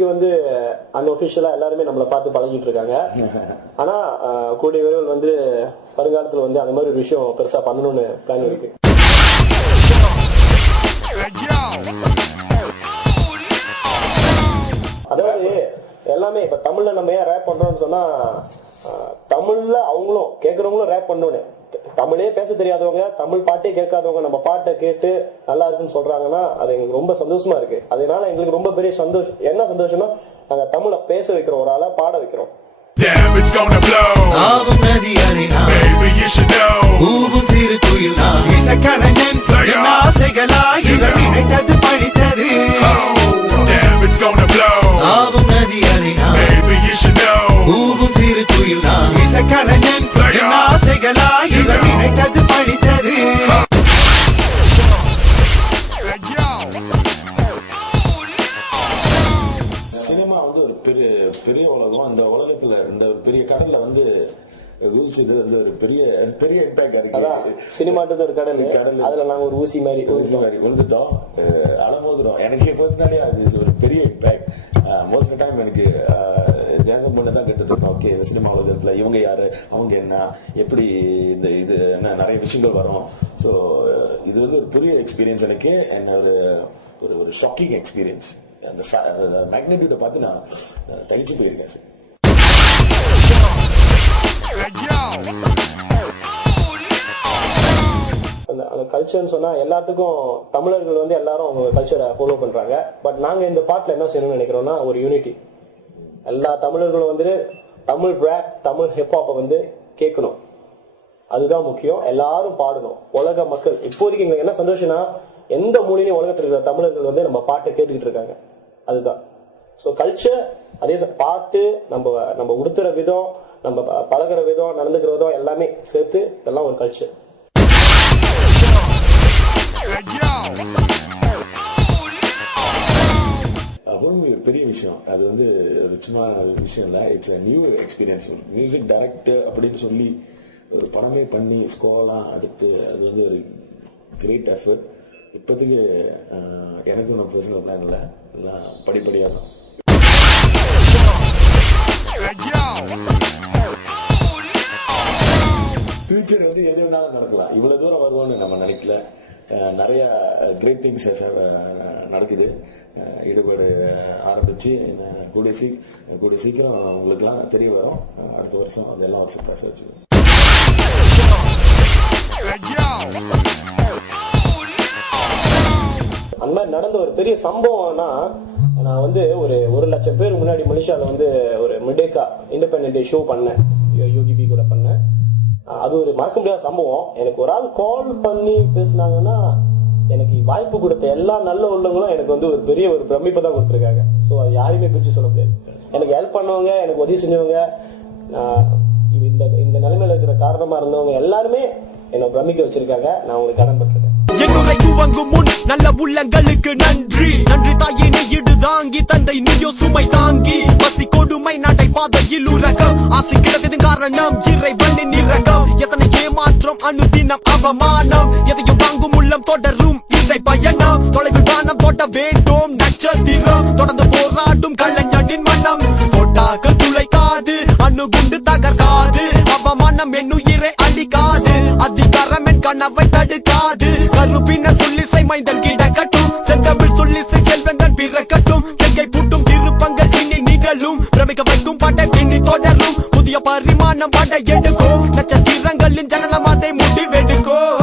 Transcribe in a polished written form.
இப்போதைக்கு வந்து அன்அஃபிஷியலா எல்லாருமே நம்மளை பார்த்து பழகிட்டு இருக்காங்க. ஆனா கூடிய விரைவில் வந்து வருங்காலத்துல வந்து அந்த மாதிரி ஒரு விஷயம் பெருசா பண்ணணும்னு பிளான் இருக்கு. அதாவது எல்லாமே இப்ப தமிழ்ல நம்ம ஏன் ரேப் பண்றோம்னு சொன்னா, தமிழ்ல அவங்களும் கேட்கறவங்களும் ரேப் பண்ணணும். தமிழே பேச தெரியாதவங்க, தமிழ் பாட்டே கேட்காதவங்க நம்ம பாட்டை கேட்டு நல்லா இருக்குன்னு சொல்றாங்கன்னா அது எங்களுக்கு ரொம்ப சந்தோஷமா இருக்கு. அதனால எங்களுக்கு ரொம்ப பெரிய சந்தோஷம். என்ன சந்தோஷம்னா, நாங்க தமிழை பேச வைக்கிறோம், ஒரு ஆளா பாட வைக்கிறோம். Damn, it's gonna blow. ஆவும் நதியானே நான், baby you should know. ஊவும் சிறு குயில் நான், இசைக்கலைஞன் என் ஆசைகளாய் நினைத்தது பழித்தது. Damn, it's gonna blow. ஆவும் நதியானே நான், baby you should know. ஊவும் சிறு குயில் நான், இசைக்கலைஞன் என் ஆசைகளாய் நினைத்தது பழித்தது. சினிமா வந்து ஒரு பெரிய உலகம். அந்த உலகத்துல இந்த ஒரு பெரிய கடல்ல வந்து ஊசிது வந்து ஒரு பெரிய இம்பாக்ட் இருக்கு. சினிமான்றது ஒரு கடல், அதுல நாங்க ஒரு ஊசி மாதிரி வந்துட்டோம், அலமோதுறோம். எனக்கு பர்சனலி அது ஒரு பெரிய இம்பாக்ட். மோஸ்ட் டைம் எனக்கு ஜாசம் பண்ண தான் கேட்டுட்டு இருக்கோம். ஓகே, இந்த சினிமா உலகத்துல இவங்க யாரு, அவங்க என்ன, எப்படி இந்த இது என்ன, நிறைய விஷயங்கள் வரும். ஸோ இது வந்து ஒரு பெரிய எக்ஸ்பீரியன்ஸ் எனக்கு. என்ன ஒரு ஷாக்கிங் எக்ஸ்பீரியன்ஸ். அந்த மேக்னிடியூட பார்த்து நான் தகிச்சு போயிருக்கேன் சார். அந்த கல்ச்சர்னு சொன்னா எல்லாத்துக்கும் தமிழர்கள் வந்து எல்லாரும் அவங்க கல்ச்சரை ஃபாலோ பண்றாங்க. பட் நாங்க இந்த பாட்டுல என்ன செய்யணும்னு நினைக்கிறோம்னா, ஒரு யூனிட்டி. எல்லா தமிழர்களும் வந்து தமிழ் ரேப், தமிழ் ஹிப்ஹாப்பை வந்து கேட்கணும். அதுதான் முக்கியம். எல்லாரும் பாடணும். உலக மக்கள் இப்போதைக்கு எங்களுக்கு என்ன சந்தோஷம்னா, எந்த மூலையிலும் உலகத்தில் இருக்கிற தமிழர்கள் வந்து நம்ம பாட்டை கேட்டுக்கிட்டு இருக்காங்க. அதுதான். ஸோ கல்ச்சர், அதே பாட்டு, நம்ம உடுத்துற விதம், நம்ம பழகிற விதம், நடந்துக்கிற விதம் எல்லாமே சேர்த்து இதெல்லாம் ஒரு கல்ச்சர். பெரிய விஷயம். அது வந்து ஒரு சும்மா விஷயம் இல்ல. It's new experience. Music director அப்படின்னு சொல்லி ஒரு படமே பண்ணி ஸ்கோர்லாம் அடுத்து, அது வந்து ஒரு கிரேட் எஃபர்ட். இப்போதைக்கு எனக்கு ஒன்றும் பர்சனல் பிளான் இல்லை, எல்லாம் படிப்படியாக தான். ஃபியூச்சர் வந்து எது வேணாலும் நடக்கலாம். இவ்வளவு தூரம் வருவோம்னு நம்ம நினைக்கல. நிறைய கிரேட் திங்ஸ் நடக்குது. ஈடுபாடு ஆரம்பிச்சு கூடிய சீக்கிரம் உங்களுக்குலாம் தெரிய வரும். அடுத்த வருஷம் அதெல்லாம் ஒரு சர்ப்ரைஸ் வச்சுக்கோங்க. அந்த மாதிரி நடந்த ஒரு பெரிய சம்பவம்னா, நான் வந்து ஒரு 1,00,000 பேர் முன்னாடி மலேசியால வந்து ஒரு மிடேக்கா இண்டிபெண்டன்ட் டே ஷோ பண்ணேன். யோகி பி கூட பண்ணேன். அது ஒரு மறக்க முடியாத சம்பவம். எனக்கு ஒரு ஆள் கால் பண்ணி பேசினாங்கன்னா, எனக்கு வாய்ப்பு கொடுத்த எல்லா நல்ல உள்ளவங்களும் எனக்கு வந்து ஒரு பெரிய ஒரு பிரமிப்பை தான் கொடுத்துருக்காங்க. ஸோ அது யாரையுமே பிரிச்சு சொல்ல முடியாது. எனக்கு ஹெல்ப் பண்ணவங்க, எனக்கு உதவி செஞ்சவங்க, இந்த நிலைமையில இருக்கிற காரணமா இருந்தவங்க எல்லாருமே என்னை பிரமிக்க வச்சிருக்காங்க. நான் உங்களுக்கு கடன் பட்டிருக்கேன். என்னுரை துவங்கும் முன் நல்ல உள்ளங்களுக்கு நன்றி. நன்றி தாயே, நீ இடு தாங்கி தந்தை, நீயோ சுமை தாங்கி. பசி கொடுமை நடை பாதையில் உலகம் ஆசை கிடந்தது காரணம் இறைவனின் இரகம். எத்தனை ஏமாற்றம், அனுதினம் அவமானம், எதையும் வாங்கும் உள்ளம் தொடரும் இசை பயணம். தொலைவில் வானம் தொட்ட வேண்டும் நட்சத்திரம், தொடர்ந்து போராடும் கலைஞனின் மனம். தொட்டாக்கள் துளைக்காது, அணுகுண்டு தகர்க்காது, அவமானம் என்னுயிரை அழிக்காது, அதிகாரம் என் கனவை தடுக்காது. கருப்பின சொல்லிசை மைந்தன் கிடக்கட்டும், செங்கமிழ் சொல்லிசை செல்வந்தன் பிறக்கட்டும். கெங்கை பூட்டும் திருப்பங்கள் இனி நிகழும், பிரமிக்க வைக்கும் படை இனி தொடரும். புதிய பரிமாணம் படை எடுக்கும், நட்சத்திரங்களின் ஜனனம் அதை முடிவெடுக்கும்.